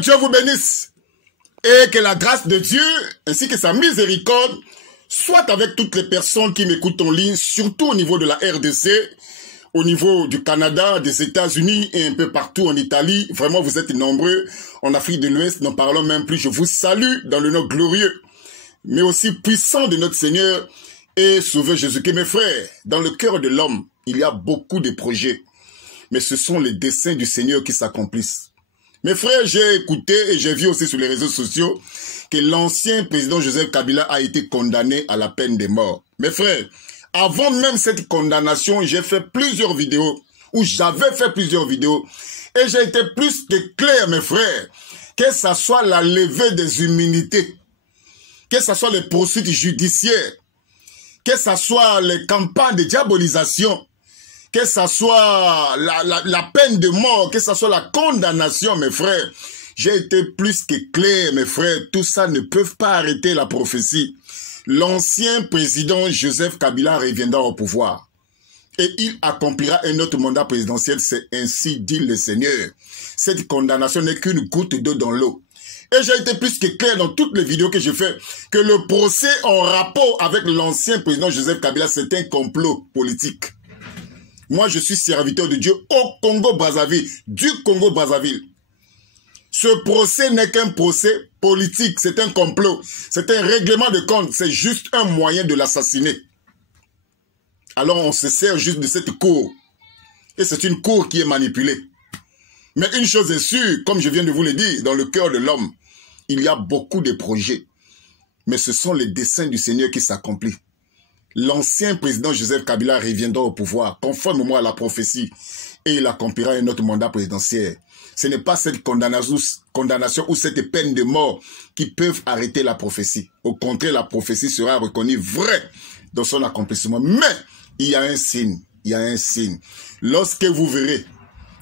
Que Dieu vous bénisse et que la grâce de Dieu ainsi que sa miséricorde soit avec toutes les personnes qui m'écoutent en ligne, surtout au niveau de la RDC, au niveau du Canada, des États-Unis et un peu partout en Italie. Vraiment, vous êtes nombreux. En Afrique de l'Ouest, n'en parlons même plus. Je vous salue dans le nom glorieux, mais aussi puissant de notre Seigneur et Sauveur Jésus-Christ. Mes frères, dans le cœur de l'homme, il y a beaucoup de projets, mais ce sont les desseins du Seigneur qui s'accomplissent. Mes frères, j'ai écouté et j'ai vu aussi sur les réseaux sociaux que l'ancien président Joseph Kabila a été condamné à la peine de mort. Mes frères, avant même cette condamnation, j'ai fait plusieurs vidéos, ou j'avais fait plusieurs vidéos, et j'ai été plus que clair, mes frères, que ce soit la levée des immunités, que ce soit les poursuites judiciaires, que ce soit les campagnes de diabolisation, que ce soit la peine de mort, que ce soit la condamnation, mes frères. J'ai été plus que clair, mes frères. Tout ça ne peut pas arrêter la prophétie. L'ancien président Joseph Kabila reviendra au pouvoir. Et il accomplira un autre mandat présidentiel. C'est ainsi dit le Seigneur. Cette condamnation n'est qu'une goutte d'eau dans l'eau. Et j'ai été plus que clair dans toutes les vidéos que j'ai fait que le procès en rapport avec l'ancien président Joseph Kabila, c'est un complot politique. Moi, je suis serviteur de Dieu au Congo-Brazzaville, du Congo-Brazzaville. Ce procès n'est qu'un procès politique, c'est un complot, c'est un règlement de compte, c'est juste un moyen de l'assassiner. Alors on se sert juste de cette cour. Et c'est une cour qui est manipulée. Mais une chose est sûre, comme je viens de vous le dire, dans le cœur de l'homme, il y a beaucoup de projets. Mais ce sont les desseins du Seigneur qui s'accomplissent. L'ancien président Joseph Kabila reviendra au pouvoir, conformément à la prophétie, et il accomplira un autre mandat présidentiel. Ce n'est pas cette condamnation ou cette peine de mort qui peuvent arrêter la prophétie. Au contraire, la prophétie sera reconnue vraie dans son accomplissement. Mais il y a un signe, il y a un signe. Lorsque vous verrez,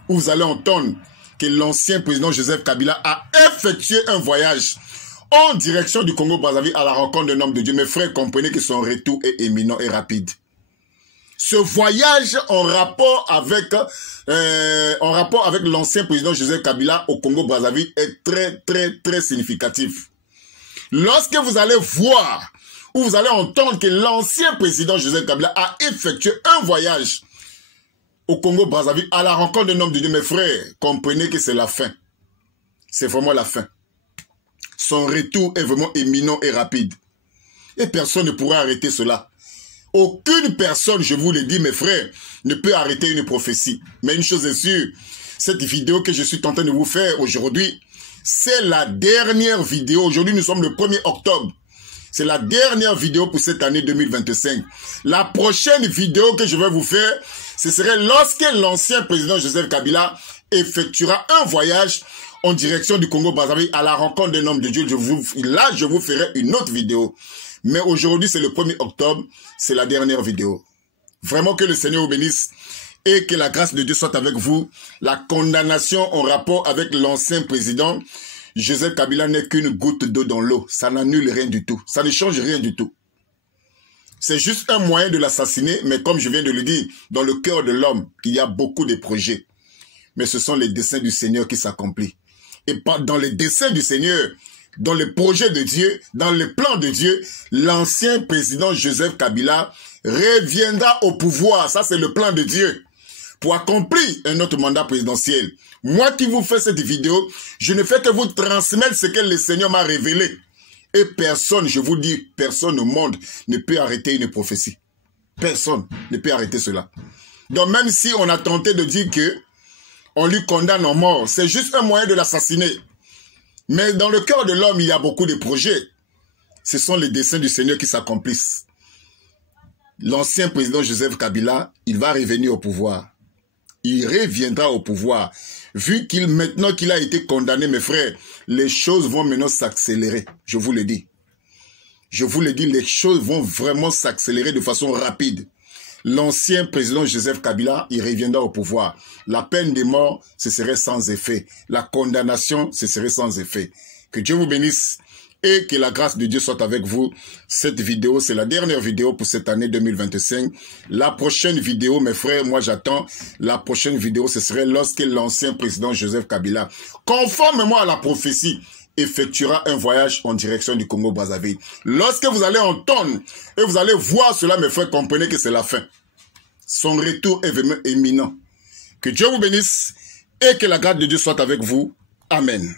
vous allez entendre que l'ancien président Joseph Kabila a effectué un voyage en direction du Congo-Brazzaville à la rencontre d'un homme de Dieu. Mes frères, comprenez que son retour est imminent et rapide. Ce voyage en rapport avec l'ancien président Joseph Kabila au Congo-Brazzaville est très significatif. Lorsque vous allez voir ou vous allez entendre que l'ancien président Joseph Kabila a effectué un voyage au Congo-Brazzaville à la rencontre d'un homme de Dieu, mes frères, comprenez que c'est la fin. C'est vraiment la fin. Son retour est vraiment imminent et rapide. Et personne ne pourra arrêter cela. Aucune personne, je vous le dis, mes frères, ne peut arrêter une prophétie. Mais une chose est sûre, cette vidéo que je suis en train de vous faire aujourd'hui, c'est la dernière vidéo. Aujourd'hui, nous sommes le 1er octobre. C'est la dernière vidéo pour cette année 2025. La prochaine vidéo que je vais vous faire, ce serait lorsque l'ancien président Joseph Kabila effectuera un voyage en direction du Congo-Brazzaville à la rencontre d'un homme de Dieu. Là, je vous ferai une autre vidéo. Mais aujourd'hui, c'est le 1er octobre. C'est la dernière vidéo. Vraiment que le Seigneur vous bénisse et que la grâce de Dieu soit avec vous. La condamnation en rapport avec l'ancien président Joseph Kabila n'est qu'une goutte d'eau dans l'eau. Ça n'annule rien du tout. Ça ne change rien du tout. C'est juste un moyen de l'assassiner. Mais comme je viens de le dire, dans le cœur de l'homme, il y a beaucoup de projets. Mais ce sont les desseins du Seigneur qui s'accomplissent. Et dans les desseins du Seigneur, dans les projets de Dieu, dans les plans de Dieu, l'ancien président Joseph Kabila reviendra au pouvoir. Ça, c'est le plan de Dieu. Pour accomplir un autre mandat présidentiel. Moi qui vous fais cette vidéo, je ne fais que vous transmettre ce que le Seigneur m'a révélé. Et personne, je vous dis, personne au monde ne peut arrêter une prophétie. Personne ne peut arrêter cela. Donc même si on a tenté de dire que on lui condamne en mort, c'est juste un moyen de l'assassiner. Mais dans le cœur de l'homme, il y a beaucoup de projets. Ce sont les desseins du Seigneur qui s'accomplissent. L'ancien président Joseph Kabila, il va revenir au pouvoir. Il reviendra au pouvoir. Vu maintenant qu'il a été condamné, mes frères, les choses vont maintenant s'accélérer. Je vous le dis. Je vous le dis, les choses vont vraiment s'accélérer de façon rapide. L'ancien président Joseph Kabila, il reviendra au pouvoir. La peine de mort, ce serait sans effet. La condamnation, ce serait sans effet. Que Dieu vous bénisse et que la grâce de Dieu soit avec vous. Cette vidéo, c'est la dernière vidéo pour cette année 2025. La prochaine vidéo, mes frères, moi j'attends. La prochaine vidéo, ce serait lorsque l'ancien président Joseph Kabila, conformément à la prophétie, effectuera un voyage en direction du Congo-Brazzaville. Lorsque vous allez entendre et vous allez voir cela, mes frères, comprenez que c'est la fin. Son retour est vraiment imminent. Que Dieu vous bénisse et que la grâce de Dieu soit avec vous. Amen.